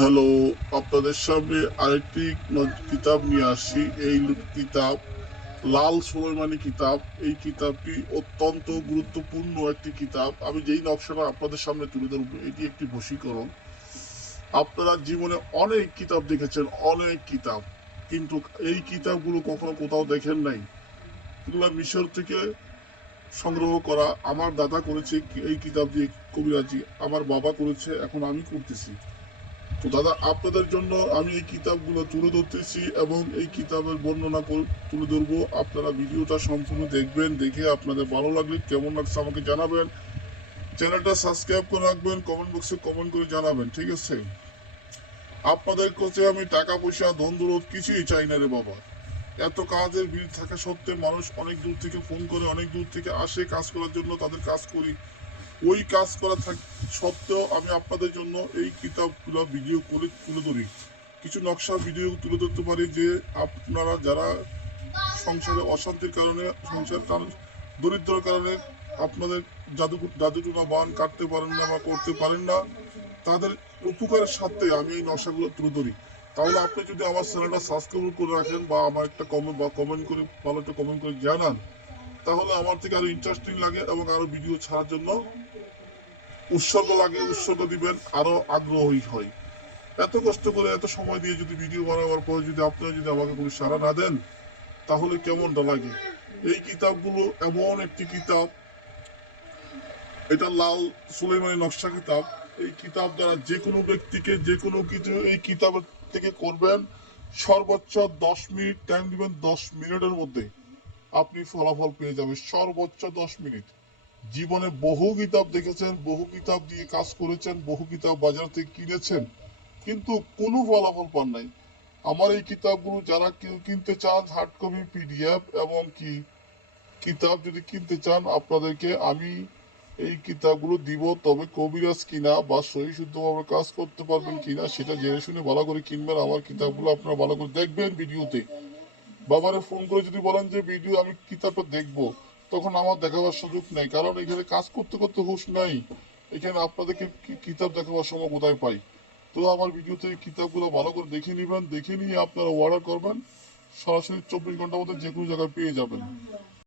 Hello, আপনাদের সামনে আরেকটি কিতাব নিয়ে আসছি। এই কিতাব লাল সুলাইমানি কিতাব। এই কিতাবটি অত্যন্ত গুরুত্বপূর্ণ একটি কিতাব। আমি যেই নকশাটা আপনাদের সামনে তুলে ধরব, এটি একটি বশীকরণ। আপনারা জীবনে অনেক কিতাব দেখেছেন, অনেক কিতাব, কিন্তু এই কিতাবগুলো কখনো কোথাও দেখেন নাই। এগুলো মিশর থেকে সংগ্রহ করা। আমার দাদা করেছে এই কিতাব দিয়ে কবিরাজি, আমার বাবা করেছে, এখন আমি করতেছি। তো দাদা, আপনাদের জন্য আমি এই কিতাবগুলো তুলে ধরতেছি এবং এই কিতাবের বর্ণনা তুলে ধরবো। আপনারা ভিডিওটা সম্পূর্ণ দেখবেন, দেখে আপনাদের ভালো লাগলে কেমন লাগছে আমাকে জানাবেন। চ্যানেলটা সাবস্ক্রাইব করে রাখবেন, কমেন্ট বক্সে কমেন্ট করে জানাবেন, ঠিক আছে? আপনাদের কাছে আমি টাকা পয়সা ধন দৌলত কিছুই চাই না রে বাবা। এত কাজের ভিড় থাকা সত্ত্বে মানুষ অনেক দূর থেকে ফোন করে, অনেক দূর থেকে আসে কাজ করার জন্য, তাদের কাজ করি। ওই কাজ করা সত্ত্বেও আমি আপনাদের জন্য এই কিতাবগুলো ভিডিও করে তুলে ধরি। কিছু নকশা ভিডিও তুলে ধরতে পারি যে আপনারা যারা সংসারে অশান্তির কারণে, সংসার কারণ দরিদ্রের কারণে আপনাদের জাদুটুনা বান কাটতে পারেন না বা করতে পারেন না, তাদের উপকারের সাথে আমি এই নকশাগুলো তুলে ধরি। তাহলে আপনি যদি আমার চ্যানেলটা সাবস্ক্রাইব করে রাখেন বা আমার একটা কমেন্ট করে, ভালো একটা কমেন্ট করে জানান, তাহলে আমার থেকে আরো ইন্টারেস্টিং লাগে এবং আরো ভিডিও ছাড়ার জন্য উৎসর্গ দিবেন, আরো আগ্রহী হয়। এত কষ্ট করে এত সময় দিয়ে যদি ভিডিও বানাবার পরে যদি আপনারা যদি আমাকে কোনো সাড়া না দেন, তাহলে কেমনটা লাগে? এই কিতাবগুলো এমন একটি কিতাব, এটা লাল সুলাইমানি নকশা কিতাব। এই কিতাব দ্বারা যে কোনো ব্যক্তিকে যে কোনো কিছু এই কিতাবের থেকে করবেন, সর্বোচ্চ 10 মিনিট টাইম দিবেন, 10 মিনিটের মধ্যে আপনি ফলাফল পেয়ে যাবেন, সর্বোচ্চ 10 মিনিট। জীবনে বহু কিতাব দেখেছেন, বহু কিতাব দিয়ে কাজ করেছেন, বহু কিতাব বাজার থেকে কিনেছেন, কিন্তু কোনো ফলাফল পান নাই। আমার এই কিতাবগুলো যারা কেউ কিনতে চান, হার্ড কপি, পিডিএফ এবং কি কিতাব যদি কিনতে চান, আপনাদেরকে আমি এই কিতাবগুলো দিব। তবে কবিরাজ কিনা বা সহি শুদ্ধভাবে কাজ করতে পারবেন কিনা সেটা জেনে শুনে ভালো করে কিনবেন। আমার কিতাবগুলো আপনারা ভালো করে দেখবেন ভিডিওতে। বাবারে ফোন করে যদি বলেন যে ভিডিও আমি কিতাবটা দেখবো, তখন আমার দেখাবার সুযোগ নেই, কারণ এখানে কাজ করতে করতে হুঁশ নাই। এখানে আপনাদেরকে কিতাব দেখাবার সময় কোথায় পাই? তো আমার ভিডিওতে কিতাবগুলো ভালো করে দেখে নেবেন, দেখে নিয়ে আপনারা অর্ডার করবেন। সরাসরি 24 ঘন্টার মধ্যে যে কোনো জায়গায় পেয়ে যাবেন।